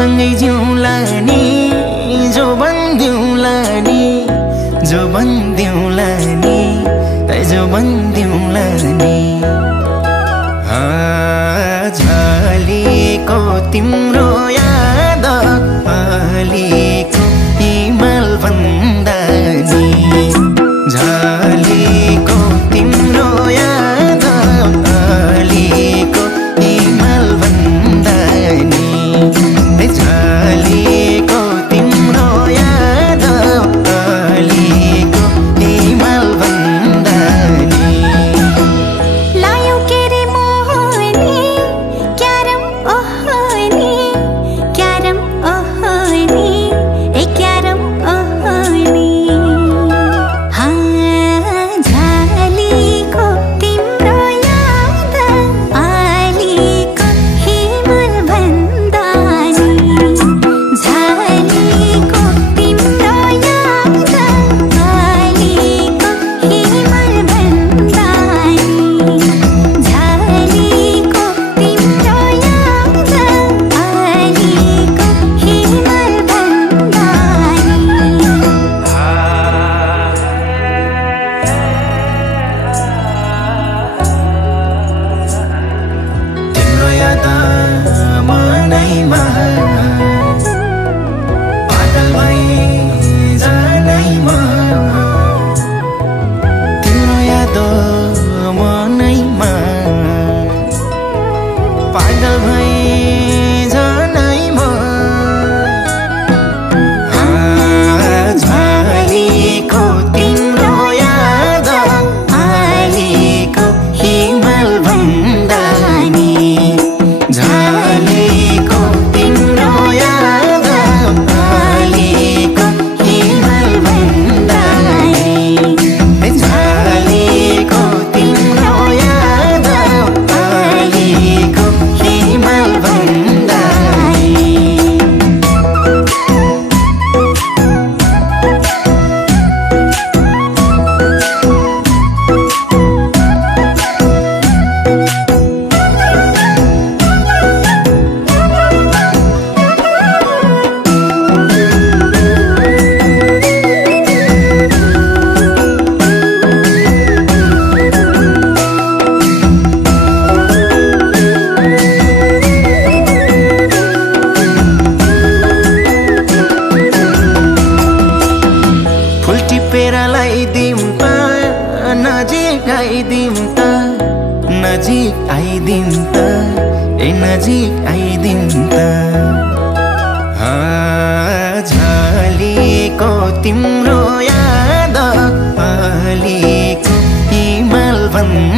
सँगै जिउँला नि जो भन्दिउँला नि जो भन्दिउँला नि जो भन्दिउँला नि झलेको तिम्रो याद अलिको हिमाल भन्दा नि झलेको तिम्रो याद अलिको हिमाल भन्दा नि झलेको तिम्रो याद अलिको हिमाल भन्दा नि लायो के रे मोहनी क्यारम ओहनी क्यारम ओहनी ए क्यारम ओहनी झलेको तिम्रो याद अलिको हिमाल भन्दा नि झलेको तिम्रो याद अलिको हिमाल भन्दा नि झलेको तिम्रो याद अलिको हिमाल भन्दा तिम्रो याद मनैमा पागल भई जानैमा तिम्रो याद मनैमा पागल भई जानैमा झलेको तिम्रो याद अलिको हिमाल भन्दा नि झलेको तिम्रो याद अलिको हिमाल भन्दा नि झलेको तिम्रो याद अलिको हिमाल भन्दा नि फुल टिपेर लगाइदिउँ त नजिक आइदिउँ त नजिक आइदिउँ त ए नजिक आइदिउँ त झलेको तिम्रो याद अलिको हिमाल भन्दा